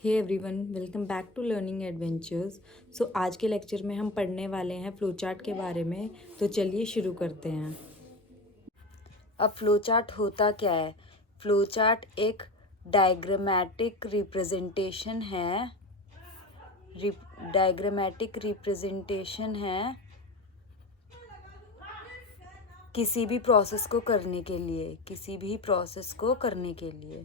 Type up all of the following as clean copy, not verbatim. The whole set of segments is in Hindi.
Hey everyone, welcome back to learning adventures. So आज के लेक्चर में हम पढ़ने वाले हैं फ्लो चार्ट के बारे में। तो चलिए शुरू करते हैं। अब फ्लो चार्ट होता क्या है? फ्लो चार्ट एक डायग्रामेटिक रिप्रेजेंटेशन है। डायग्रामेटिक रिप्रेजेंटेशन है किसी भी प्रोसेस को करने के लिए, किसी भी प्रोसेस को करने के लिए।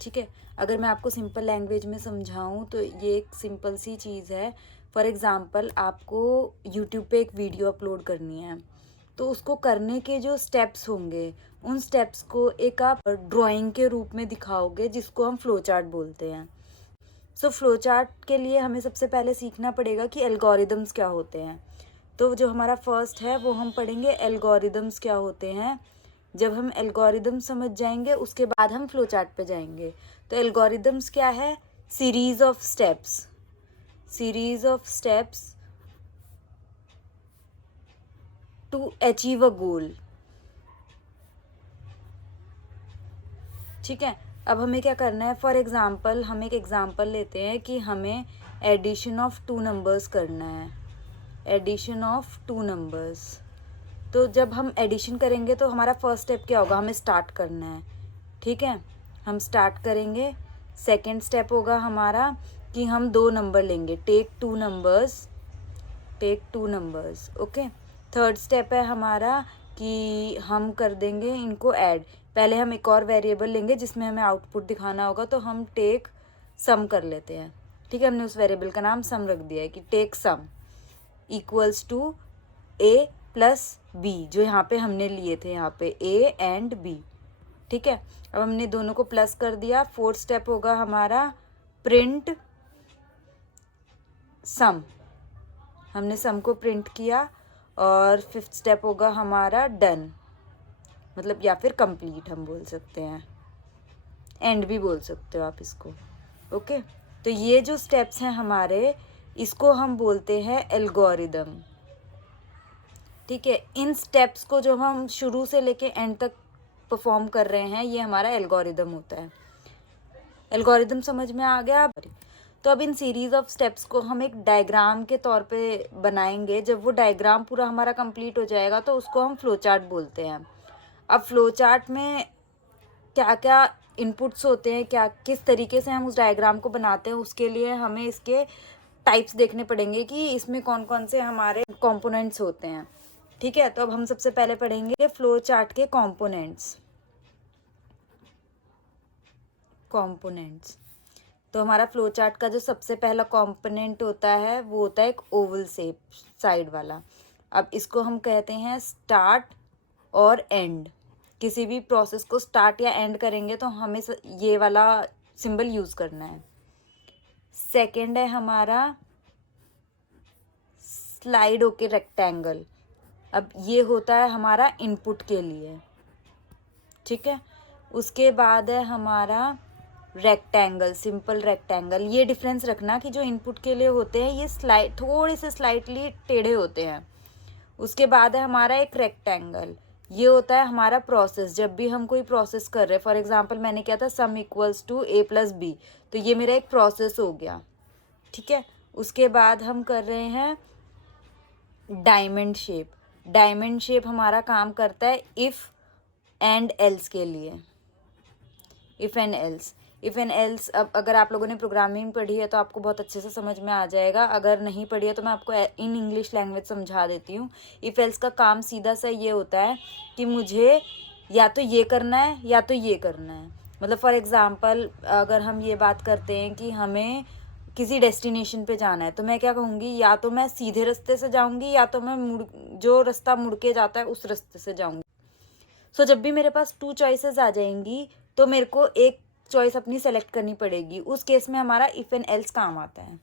ठीक है, अगर मैं आपको सिंपल लैंग्वेज में समझाऊं तो ये एक सिंपल सी चीज़ है। फॉर एग्ज़ाम्पल, आपको यूट्यूब पे एक वीडियो अपलोड करनी है, तो उसको करने के जो स्टेप्स होंगे, उन स्टेप्स को एक आप ड्राइंग के रूप में दिखाओगे, जिसको हम फ्लो चार्ट बोलते हैं। सो फ्लो चार्ट के लिए हमें सबसे पहले सीखना पड़ेगा कि एल्गोरिदम्स क्या होते हैं। तो जो हमारा फर्स्ट है वो हम पढ़ेंगे एल्गोरिदम्स क्या होते हैं। जब हम एल्गोरिदम समझ जाएंगे उसके बाद हम फ्लो चार्ट पे जाएंगे। तो एल्गोरिदम्स क्या है? Series of steps, series of steps to achieve a goal. ठीक है, अब हमें क्या करना है? फॉर एग्जाम्पल, हम एक एग्जाम्पल लेते हैं कि हमें एडिशन ऑफ टू नंबर्स करना है। Addition of two numbers. तो जब हम एडिशन करेंगे तो हमारा फर्स्ट स्टेप क्या होगा? हमें स्टार्ट करना है। ठीक है, हम स्टार्ट करेंगे। सेकंड स्टेप होगा हमारा कि हम दो नंबर लेंगे, take two numbers, take two numbers. Okay, third step है हमारा कि हम कर देंगे इनको ऐड। पहले हम एक और वेरिएबल लेंगे जिसमें हमें आउटपुट दिखाना होगा, तो हम टेक सम कर लेते हैं। ठीक है, हमने उस वेरिएबल का नाम सम रख दिया है कि take sum equals to A plus B, जो यहाँ पे हमने लिए थे, यहाँ पे ए एंड बी। ठीक है, अब हमने दोनों को प्लस कर दिया। फोर्थ स्टेप होगा हमारा प्रिंट सम, हमने सम को प्रिंट किया। और फिफ्थ स्टेप होगा हमारा डन, मतलब या फिर कंप्लीट हम बोल सकते हैं, एंड भी बोल सकते हो आप इसको। ओके, तो ये जो स्टेप्स हैं हमारे, इसको हम बोलते हैं एल्गोरिदम। ठीक है, इन स्टेप्स को जो हम शुरू से लेके एंड तक परफॉर्म कर रहे हैं, ये हमारा एल्गोरिदम होता है। एल्गोरिदम समझ में आ गया? तो अब इन सीरीज ऑफ स्टेप्स को हम एक डायग्राम के तौर पे बनाएंगे। जब वो डायग्राम पूरा हमारा कंप्लीट हो जाएगा तो उसको हम फ्लो चार्ट बोलते हैं। अब फ्लो चार्ट में क्या क्या इनपुट्स होते हैं, क्या किस तरीके से हम उस डायग्राम को बनाते हैं, उसके लिए हमें इसके टाइप्स देखने पड़ेंगे कि इसमें कौन कौन से हमारे कंपोनेंट्स होते हैं। ठीक है, तो अब हम सबसे पहले पढ़ेंगे फ्लो चार्ट के कंपोनेंट्स। कंपोनेंट्स, तो हमारा फ्लो चार्ट का जो सबसे पहला कंपोनेंट होता है वो होता है एक ओवल शेप साइड वाला। अब इसको हम कहते हैं स्टार्ट और एंड। किसी भी प्रोसेस को स्टार्ट या एंड करेंगे तो हमें ये वाला सिंबल यूज करना है। सेकंड है हमारा स्लाइड होके रेक्टेंगल। अब ये होता है हमारा इनपुट के लिए। ठीक है, उसके बाद है हमारा रेक्टेंगल, सिंपल रेक्टेंगल। ये डिफरेंस रखना कि जो इनपुट के लिए होते हैं ये थोड़े से स्लाइटली टेढ़े होते हैं। उसके बाद है हमारा एक रेक्टेंगल, ये होता है हमारा प्रोसेस। जब भी हम कोई प्रोसेस कर रहे हैं, फॉर एग्जांपल मैंने किया था sum equals to A plus B, तो ये मेरा एक प्रोसेस हो गया। ठीक है, उसके बाद हम कर रहे हैं डायमंड शेप। डायमंड शेप हमारा काम करता है इफ़ एंड एल्स के लिए। If and else, if and else. अब अगर आप लोगों ने प्रोग्रामिंग पढ़ी है तो आपको बहुत अच्छे से समझ में आ जाएगा। अगर नहीं पढ़ी है तो मैं आपको इन इंग्लिश लैंग्वेज समझा देती हूँ। इफ़ एल्स का काम सीधा सा ये होता है कि मुझे या तो ये करना है या तो ये करना है। मतलब फॉर एग्ज़ाम्पल, अगर हम ये बात करते हैं कि हमें किसी डेस्टिनेशन पे जाना है, तो मैं क्या कहूँगी? या तो मैं सीधे रास्ते से जाऊँगी या तो मैं जो रास्ता मुड़ के जाता है उस रास्ते से जाऊँगी। सो जब भी मेरे पास टू चॉइसेस आ जाएंगी तो मेरे को एक चॉइस अपनी सेलेक्ट करनी पड़ेगी। उस केस में हमारा इफ एंड एल्स काम आता है।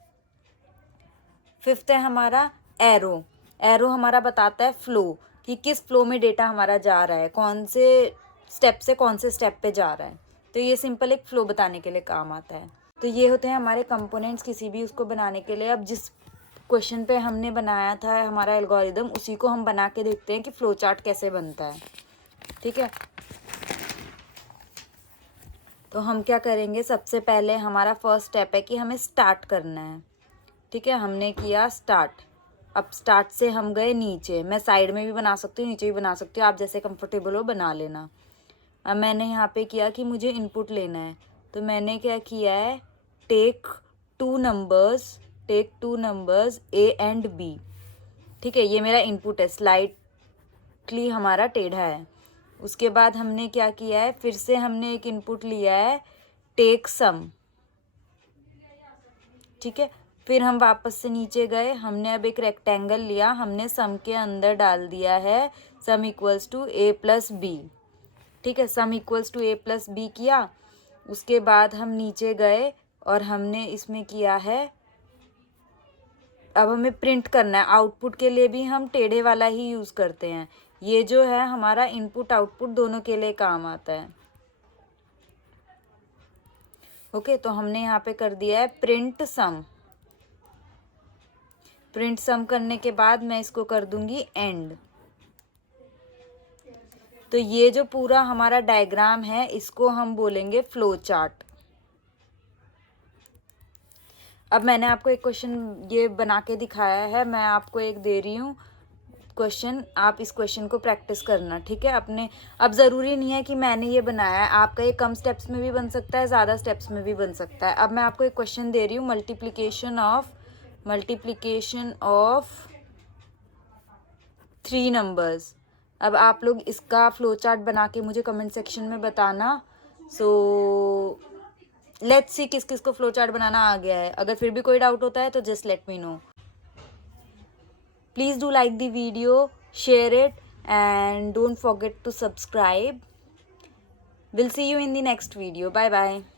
फिफ्थ है हमारा एरो। एरो हमारा बताता है फ्लो, कि किस फ्लो में डेटा हमारा जा रहा है, कौन से स्टेप से कौन से स्टेप पे जा रहा है। तो ये सिंपल एक फ्लो बताने के लिए काम आता है। तो ये होते हैं हमारे कंपोनेंट्स किसी भी उसको बनाने के लिए। अब जिस क्वेश्चन पे हमने बनाया था हमारा एल्गोरिदम, उसी को हम बना के देखते हैं कि फ्लो चार्ट कैसे बनता है। ठीक है, तो हम क्या करेंगे, सबसे पहले हमारा फर्स्ट स्टेप है कि हमें स्टार्ट करना है। ठीक है, हमने किया स्टार्ट। अब स्टार्ट से हम गए नीचे, मैं साइड में भी बना सकती हूँ, नीचे भी बना सकती हूँ, आप जैसे कंफर्टेबल हो बना लेना। अब मैंने यहाँ पे किया कि मुझे इनपुट लेना है, तो मैंने क्या किया है, take two numbers A and B. ठीक है, ये मेरा इनपुट है, स्लाइटली हमारा टेढ़ा है। उसके बाद हमने क्या किया है, फिर से हमने एक इनपुट लिया है, टेक सम। ठीक है, फिर हम वापस से नीचे गए, हमने अब एक रेक्टेंगल लिया, हमने सम के अंदर डाल दिया है sum equals to A plus B. ठीक है, sum equals to A plus B किया। उसके बाद हम नीचे गए और हमने इसमें किया है, अब हमें प्रिंट करना है। आउटपुट के लिए भी हम टेढ़े वाला ही यूज़ करते हैं, ये जो है हमारा इनपुट आउटपुट दोनों के लिए काम आता है। ओके, तो हमने यहाँ पे कर दिया है प्रिंट सम। प्रिंट सम करने के बाद मैं इसको कर दूंगी एंड। तो ये जो पूरा हमारा डायग्राम है, इसको हम बोलेंगे फ्लो चार्ट। अब मैंने आपको एक क्वेश्चन ये बना के दिखाया है, मैं आपको एक दे रही हूँ क्वेश्चन, आप इस क्वेश्चन को प्रैक्टिस करना। ठीक है, अपने, अब ज़रूरी नहीं है कि मैंने ये बनाया है, आपका ये कम स्टेप्स में भी बन सकता है, ज़्यादा स्टेप्स में भी बन सकता है। अब मैं आपको एक क्वेश्चन दे रही हूँ, मल्टीप्लिकेशन ऑफ 3 नंबर्स। अब आप लोग इसका फ्लो चार्ट बना के मुझे कमेंट सेक्शन में बताना। सो लेट्स सी किस किस को फ्लो चार्ट बनाना आ गया है। अगर फिर भी कोई डाउट होता है तो just let me know. Please do like the video, share it, and don't forget to subscribe. We'll see you in the next video. Bye bye.